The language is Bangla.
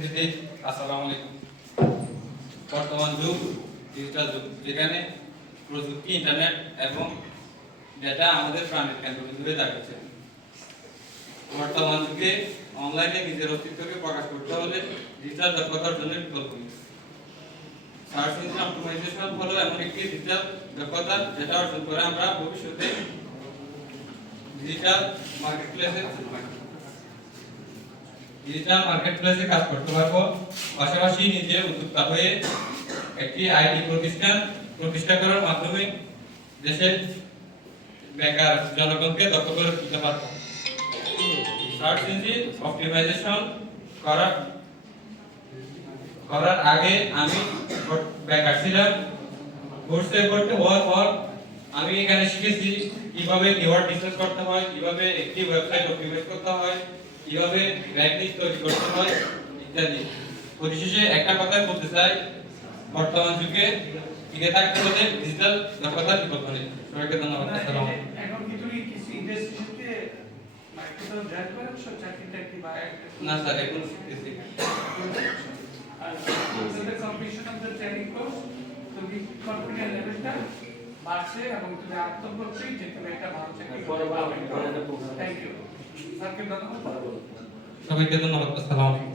উপস্থিতি আসসালামু আলাইকুম। বর্তমান যুগ ডিজিটাল যুগ, যেখানে প্রযুক্তি ইন্টারনেট এবং ডেটা আমাদের প্রাণের কেন্দ্রবিন্দু দাঁড়িয়েছে। বর্তমান যুগে অনলাইনে নিজের অস্তিত্বকে প্রকাশ করতে হলে ডিজিটাল দক্ষতার জন্য বিকল্প সার্চ ইঞ্জিন অপটিমাইজেশন হলো এমন একটি ডিজিটাল দক্ষতা যেটা অর্জন করে আমরা ভবিষ্যতে ডিজিটাল মার্কেটপ্লেসে ডিজিটাল মার্কেটপ্লেসে কাজ করতে পারব। পাশাপাশি নিজে উদ্যোক্তা হয়ে একটি আইটি প্রতিষ্ঠান প্রতিষ্ঠা করার মাধ্যমে দেশের বেকার জনগণকে দক্ষ করে তুলতে পারব। সার্চ ইঞ্জিন অপটিমাইজেশন করার করার আগে আমি বেকার ছিলাম। কোর্সে ভর্তি হওয়ার পর আমি এখানে শিখেছি কীভাবে কিওয়ার্ড ডিসকাস করতে হয়, কীভাবে একটি ওয়েবসাইট অপটিমাইজ করতে হয় কীভাবে ব্যাকলিস্ট তৈরি করতে হয় ইত্যাদি। পরিশেষে একটা কথাই বলতে চাই বর্তমান যুগে টিকে থাকতে হলে ডিজিটাল দক্ষতার বিকল্প নেই সবাইকে ধন্যবাদ আসসালামু এখন কি তুমি কিছু ইন্ডাস্ট্রিতে মাইক্রোসফট জয়েন করেছ চাকরি টাকরি বা না স্যার এখন শিখতেছি। আর তুমি কনফিডেন্ট লেভেলটা বাড়ছে এবং তুমি আত্মপ্রত্যয় যে তুমি একটা ভালো চাকরি থ্যাংক ইউ স্যারকে ধন্যবাদ। সবাইকে ধন্যবাদ আসসালামু আলাইকুম